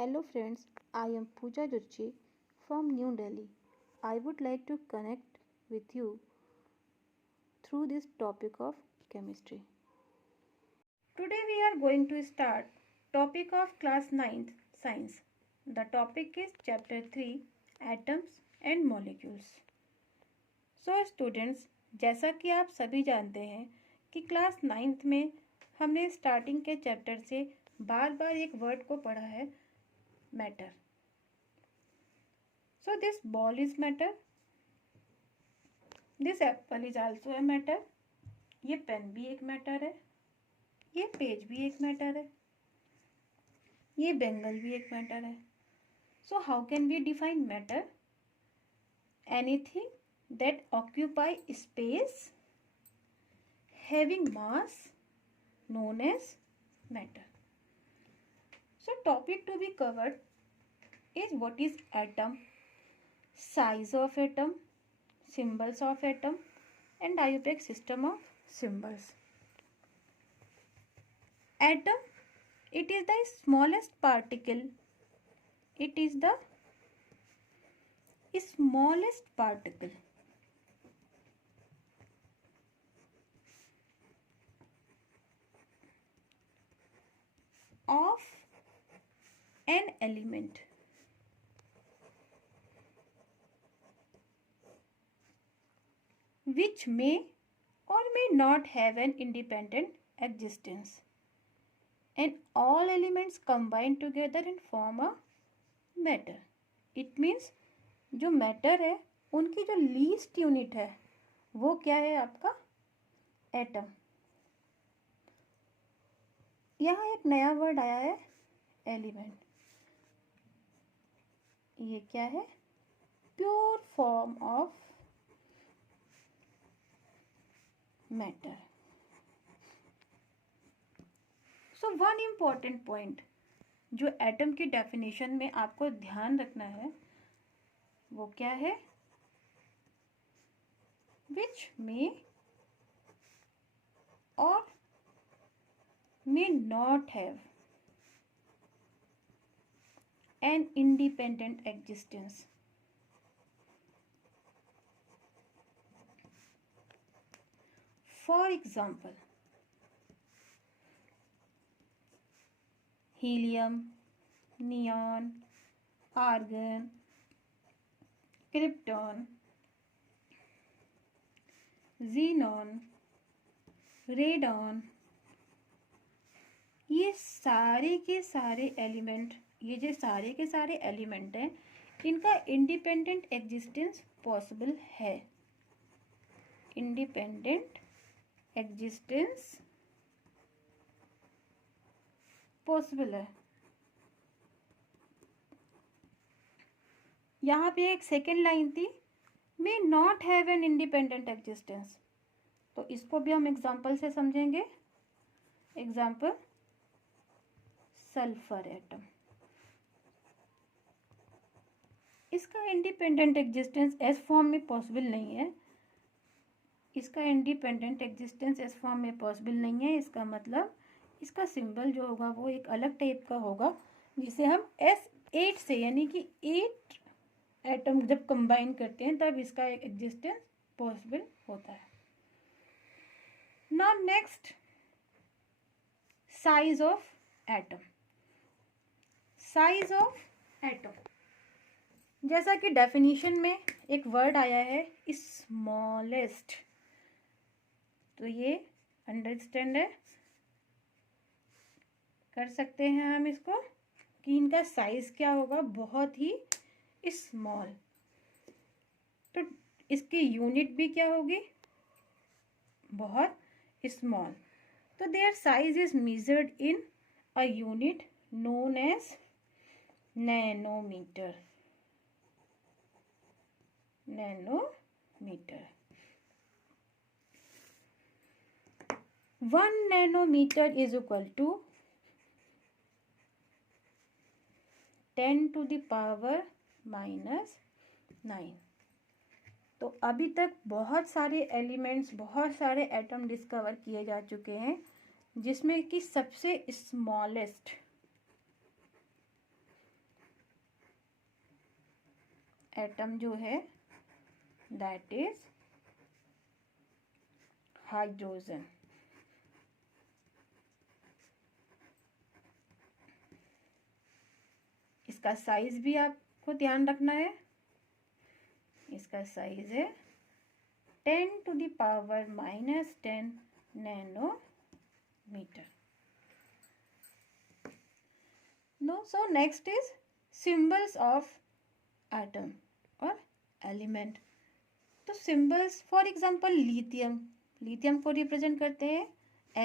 Hello friends, I am Pooja Jurchi from New Delhi. I would like to connect with you through this topic of chemistry. Today we are going to start topic of class 9th science. The topic is chapter 3 atoms and molecules. So students, जैसा कि आप सभी जानते हैं कि class 9th में हमने starting के चैप्टर से बार बार एक वर्ड को पढ़ा है matter. So this ball is matter. This apple is also a matter. ये पेन भी एक मैटर है, ये पेज भी एक मैटर है, ये बेंगल भी एक मैटर है. So how can we define matter? Anything that occupy space having mass known as matter. So topic to be covered is what is atom, size of atom, symbols of atom and IUPAC system of symbols. Atom, it is the smallest particle. It is the smallest particle of an element. Which may or may not have an independent existence. And all elements combine together and form a matter. It means जो matter है उनकी जो least unit है वो क्या है आपका atom. यहाँ एक नया वर्ड आया है एलिमेंट. ये क्या है? Pure form of matter. So one important point जो एटम की डेफिनेशन में आपको ध्यान रखना है वो क्या है? विच मे और may not have an independent existence. For example, helium, neon, argon, krypton, xenon, radon, ये सारे के सारे एलिमेंट, ये जो सारे के सारे एलिमेंट हैं इनका इंडिपेंडेंट एग्जिस्टेंस पॉसिबल है. इंडिपेंडेंट एग्जिस्टेंस पॉसिबल है. यहाँ पे एक सेकेंड लाइन थी may not have an independent existence, तो इसको भी हम एग्जाम्पल से समझेंगे. Example sulphur atom. इसका इंडिपेंडेंट एग्जिस्टेंस एस फॉर्म में पॉसिबल नहीं है. इसका इंडिपेंडेंट एग्जिस्टेंस एस फॉर्म में पॉसिबल नहीं है. इसका मतलब इसका सिंबल जो होगा वो एक अलग टाइप का होगा जिसे हम S8 से यानी कि 8 एटम जब कंबाइन करते हैं तब इसका एक एग्जिस्टेंस पॉसिबल होता है. Now next, size of atom. Size of atom, जैसा कि डेफिनेशन में एक वर्ड आया है स्मॉलेस्ट, तो ये अंडरस्टैंड है कर सकते हैं हम इसको कि इनका साइज क्या होगा, बहुत ही स्मॉल. तो इसकी यूनिट भी क्या होगी, बहुत स्मॉल. तो their size is measured in a unit known as nanometer. Nanometer. 1 nanometer is equal to 10 to the power minus 9. तो अभी तक बहुत सारे एलिमेंट्स, बहुत सारे एटम डिस्कवर किए जा चुके हैं जिसमें कि सबसे स्मॉलेस्ट एटम जो है दैट इज हाइड्रोजन। इसका साइज भी आपको ध्यान रखना है, इसका साइज है 10⁻⁻10 nanometer। No, so next is symbols of atom और एलिमेंट। तो symbols for example lithium, lithium को रिप्रेजेंट करते हैं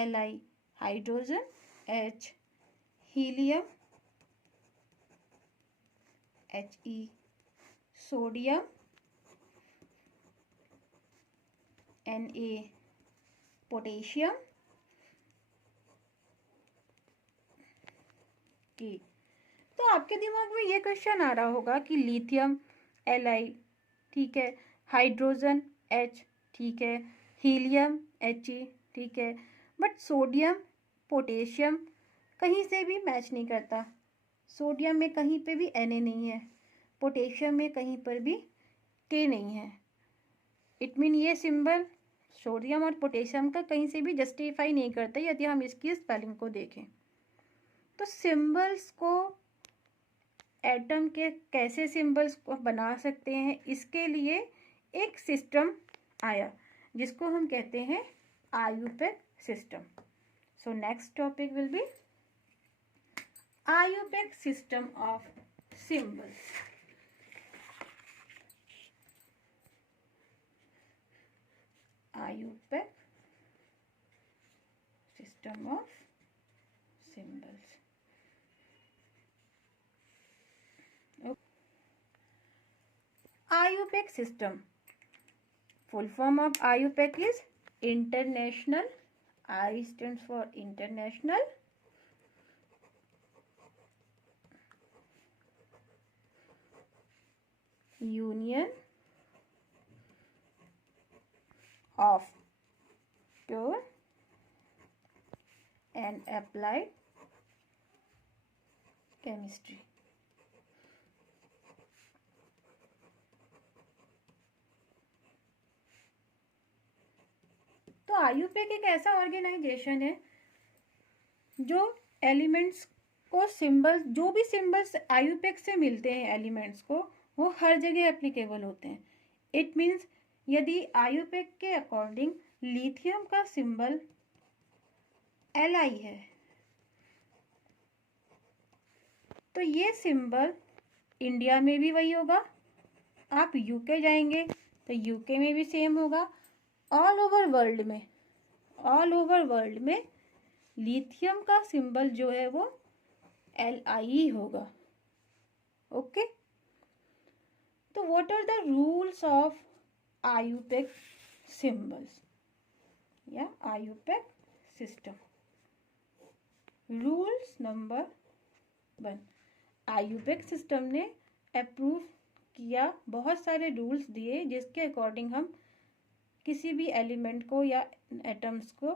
Li, hydrogen H, helium He, sodium Na, potassium K। तो आपके दिमाग में ये क्वेश्चन आ रहा होगा कि लिथियम Li, ठीक है, हाइड्रोजन H, ठीक है, हीलियम He, ठीक है, बट सोडियम पोटेशियम कहीं से भी मैच नहीं करता। सोडियम में कहीं पे भी Na नहीं है, पोटेशियम में कहीं पर भी K नहीं है। इट मीन ये सिंबल सोडियम और पोटेशियम का कहीं से भी जस्टिफाई नहीं करता यदि हम इसकी स्पेलिंग को देखें। तो सिंबल्स को एटम के कैसे सिंबल्स को बना सकते हैं, इसके लिए एक सिस्टम आया जिसको हम कहते हैं IUPAC system. So next topic will be IUPAC system of symbols. IUPAC system of symbols. Okay. IUPAC system, full form of IUPAC is International, I stands for International Union of Pure and Applied Chemistry। तो IUPAC एक ऐसा organisation है जो elements को symbols, जो भी symbols IUPAC से मिलते हैं एलिमेंट्स को, वो हर जगह एप्लीकेबल होते हैं। इट मीन्स यदि IUPAC के अकॉर्डिंग लिथियम का सिंबल Li है तो ये सिंबल इंडिया में भी वही होगा, आप यूके जाएंगे तो यूके में भी सेम होगा, ऑल ओवर वर्ल्ड में लिथियम का सिंबल जो है वो Li होगा। ओके, तो what are the rules of IUPAC symbols या IUPAC system. Rules number 1, IUPAC system ने अप्रूव किया, बहुत सारे रूल्स दिए जिसके अकॉर्डिंग हम किसी भी एलिमेंट को या एटम्स को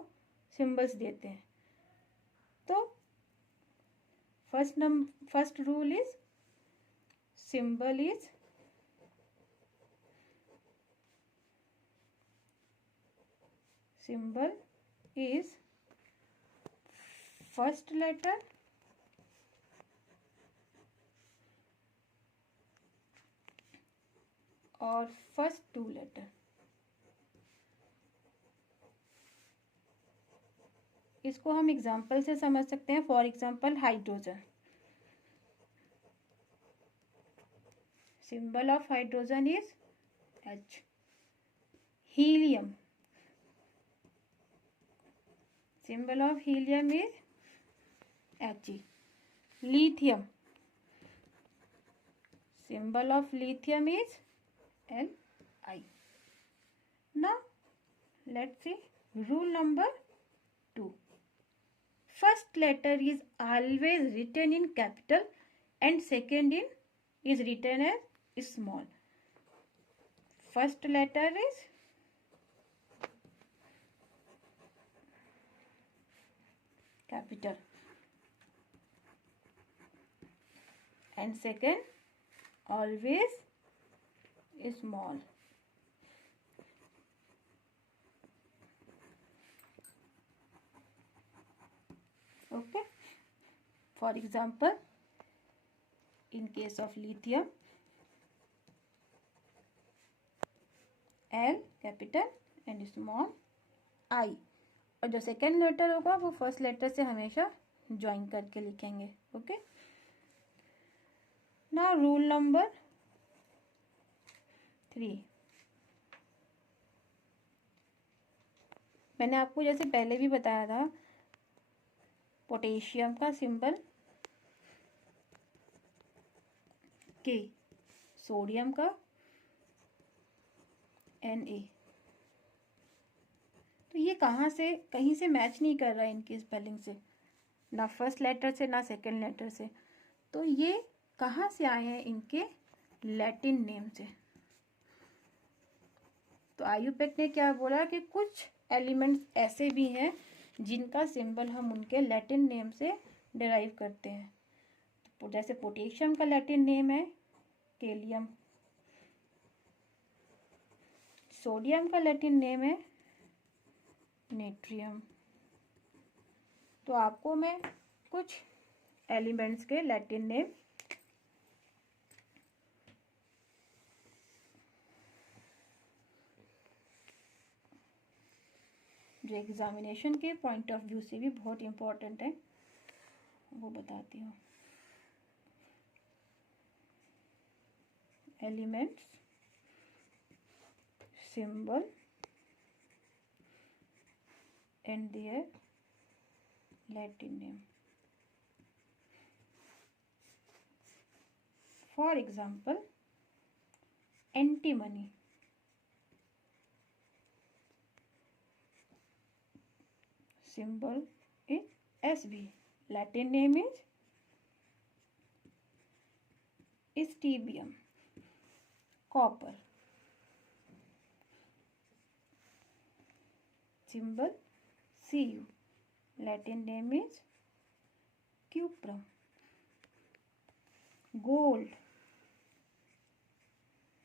सिंबल्स देते हैं। तो first rule is symbol is first letter और फर्स्ट 2 लेटर। इसको हम एग्जाम्पल से समझ सकते हैं। For example hydrogen, symbol of hydrogen is H। Helium, symbol of helium is He। Lithium, symbol of lithium is Li. Now let's see rule number 2. First letter is always written in capital and second is written as small. First letter is capital and second always small. Okay. For example, in case of lithium, L capital and small I, और जो second letter होगा वो first letter से हमेशा join करके लिखेंगे. Okay. Now rule number 3. मैंने आपको जैसे पहले भी बताया था, पोटेशियम का सिंबल के, सोडियम का Na. तो ये कहाँ से, कहीं से मैच नहीं कर रहा है इनकी स्पेलिंग से, ना फर्स्ट लेटर से ना सेकंड लेटर से. तो ये कहाँ से आए हैं, इनके लैटिन नेम से. तो आयुपेक ने क्या बोला कि कुछ एलिमेंट्स ऐसे भी हैं जिनका सिंबल हम उनके लैटिन नेम से डिराइव करते हैं. तो जैसे पोटेशियम का लैटिन नेम है केलियम, सोडियम का लैटिन नेम है नेट्रियम. तो आपको मैं कुछ एलिमेंट्स के लैटिन नेम जो एग्जामिनेशन के पॉइंट ऑफ व्यू से भी बहुत इम्पोर्टेंट है वो बताती हूँ. Elements, symbol and their Latin name. For example, antimony, symbol is Sb, Latin name is stibbium. Copper, symbol Cu, Latin name is cuprum. Gold,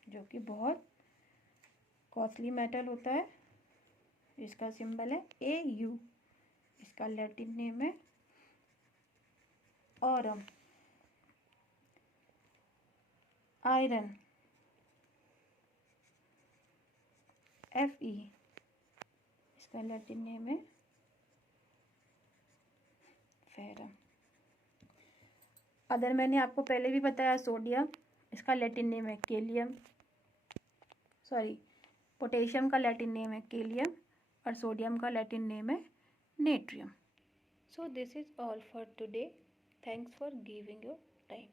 जो कि बहुत कॉस्टली मेटल होता है, इसका सिंबल है Au, इसका लैटिन नेम है ऑरम. आयरन Fe, इसका लैटिन नेम है फेरम. अगर मैंने आपको पहले भी बताया सोडियम, इसका लैटिन नेम है केलियम, पोटेशियम का लैटिन नेम है केलियम और सोडियम का लैटिन नेम है natrium. So this is all for today. Thanks for giving your time.